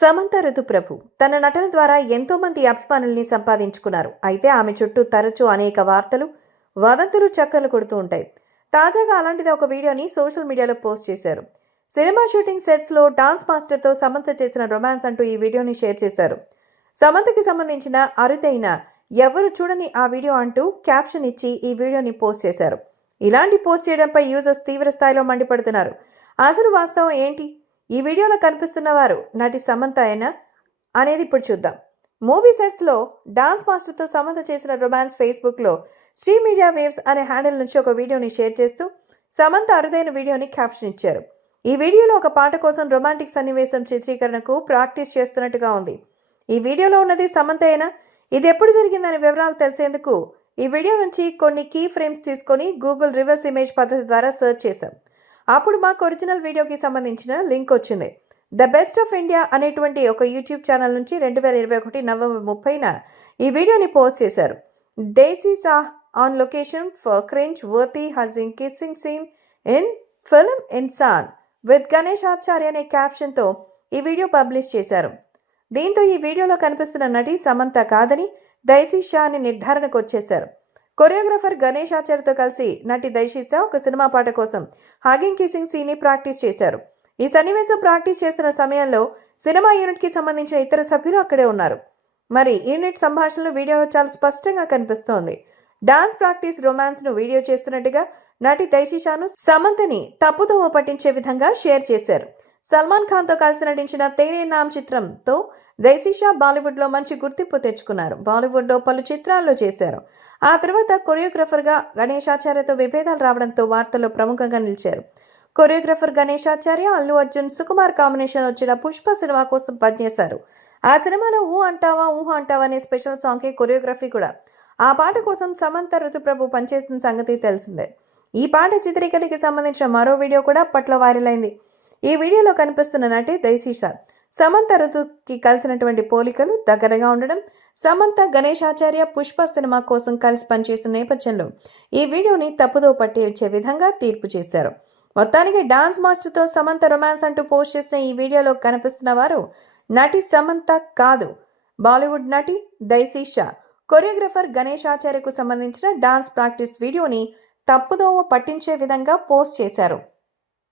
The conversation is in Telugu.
సమంత ఋతుప్రభు తన నటన ద్వారా ఎంతోమంది అభిమానుల్ని సంపాదించుకున్నారు. అయితే ఆమె చుట్టూ తరచూ అనేక వార్తలు వదంతులు చక్కర్లు కొడుతూ ఉంటాయి. తాజాగా అలాంటిది ఒక వీడియోని సోషల్ మీడియాలో పోస్ట్ చేశారు. సినిమా షూటింగ్ సెట్స్లో డాన్స్ మాస్టర్తో సమంత చేసిన రొమాన్స్ అంటూ ఈ వీడియోని షేర్ చేశారు. సమంతకి సంబంధించిన అరుదైన ఎవరు చూడని ఆ వీడియో అంటూ క్యాప్షన్ ఇచ్చి ఈ వీడియోని పోస్ట్ చేశారు. ఇలాంటి పోస్ట్ చేయడంపై యూజర్స్ తీవ్ర స్థాయిలో మండిపడుతున్నారు. అసలు వాస్తవం ఏంటి? ఈ వీడియోలో కనిపిస్తున్న వారు నటి సమంత అయినా అనేది ఇప్పుడు చూద్దాం. మూవీ సెట్స్లో డాన్స్ మాస్టర్తో సమంత చేసిన రొమాన్స్ ఫేస్బుక్లో శ్రీ మీడియా వేవ్స్ అనే హ్యాండిల్ నుంచి ఒక వీడియోని షేర్ చేస్తూ సమంత అరుదైన వీడియోని క్యాప్షన్ ఇచ్చారు. ఈ వీడియోలో ఒక పాట కోసం రొమాంటిక్ సన్నివేశం చిత్రీకరణకు ప్రాక్టీస్ చేస్తున్నట్టుగా ఉంది. ఈ వీడియోలో ఉన్నది సమంత అయినా ఇది ఎప్పుడు జరిగిందనే వివరాలు తెలిసేందుకు ఈ వీడియో నుంచి కొన్ని కీ ఫ్రేమ్స్ తీసుకొని గూగుల్ రివర్స్ ఇమేజ్ పద్ధతి ద్వారా సెర్చ్ చేశాం. అప్పుడు మాకు ఒరిజినల్ వీడియోకి సంబంధించిన లింక్ వచ్చింది. ద బెస్ట్ ఆఫ్ ఇండియా అనేటువంటి ఒక యూట్యూబ్ ఛానల్ నుంచి రెండు వేల ఇరవై ఒకటి నవంబర్ ముప్పైన ఈ వీడియోని పోస్ట్ చేశారు. Daisy Shah on location for క్రెంచ్ వర్తి hugging kissing scene in film Insaan with Ganesh Acharya అనే క్యాప్షన్తో ఈ వీడియో పబ్లిష్ చేశారు. దీంతో ఈ వీడియోలో కనిపిస్తున్న నటి సమంత కాదని దైసీ షా అని నిర్ధారణకు వచ్చేశారు. కొరియోగ్రాఫర్ గణేష్ ఆచార్యతో కలిసి నటి దయశీస షా ఒక సినిమా పాట కోసం హాగింగ్ కిసింగ్ సీని ప్రాక్టీస్ చేశారు. ఈ సన్నివేశం ప్రాక్టీస్ చేస్తున్న సమయంలో సినిమా యూనిట్కి సంబంధించిన ఇతర సభ్యులు అక్కడే ఉన్నారు. మరి యూనిట్ సంభాషణలు వీడియోలో చాలా స్పష్టంగా కనిపిస్తోంది. డాన్స్ ప్రాక్టీస్ రొమాన్స్ను వీడియో చేస్తున్నట్టుగా నటి దైశిషాను సమంతని తప్పుదోవ పట్టించే విధంగా షేర్ చేశారు. సల్మాన్ ఖాన్తో కలిసి నటించిన తేరే నామ్ చిత్రంతో దైశిషా బాలీవుడ్లో మంచి గుర్తింపు తెచ్చుకున్నారు. బాలీవుడ్లో పలు చిత్రాల్లో చేశారు. ఆ తర్వాత కొరియోగ్రఫర్గా గణేశాచార్యతో విభేదాలు రావడంతో వార్తల్లో ప్రముఖంగా నిలిచారు. కొరియోగ్రఫర్ గణేశాచార్య అల్లు అర్జున్ సుకుమార్ కాంబినేషన్ వచ్చిన పుష్ప సినిమా కోసం పనిచేశారు. ఆ సినిమాలో ఊ అంటావా ఊహ అంటావా అనే స్పెషల్ సాంగ్కి కొరియోగ్రఫీ కూడా. ఆ పాట కోసం సమంత ఋతుప్రభు పనిచేసిన సంగతి తెలిసిందే. ఈ పాట చిత్రీకరణకి సంబంధించిన మరో వీడియో కూడా అప్పట్లో వైరల్ అయింది. ఈ వీడియోలో కనిపిస్తున్న నటి దైశీష సమంత ఋతుకి కలిసినటువంటి పోలికలు దగ్గరగా ఉండడం సమంత గణేష్ ఆచార్య పుష్ప సినిమా కోసం కలిసి పనిచేసిన నేపథ్యంలో ఈ వీడియోని తప్పుదో పట్టించే విధంగా తీర్పు చేశారు. మొత్తానికి డాన్స్ మాస్టర్తో సమంత రొమాన్స్ అంటూ పోస్ట్ చేసిన ఈ వీడియోలో కనిపిస్తున్న వారు నటి సమంత కాదు. బాలీవుడ్ నటి దైశీషా కొరియోగ్రఫర్ గణేష్ ఆచార్యకు సంబంధించిన డాన్స్ ప్రాక్టీస్ వీడియోని తప్పుదోవ పట్టించే విధంగా పోస్ట్ చేశారు.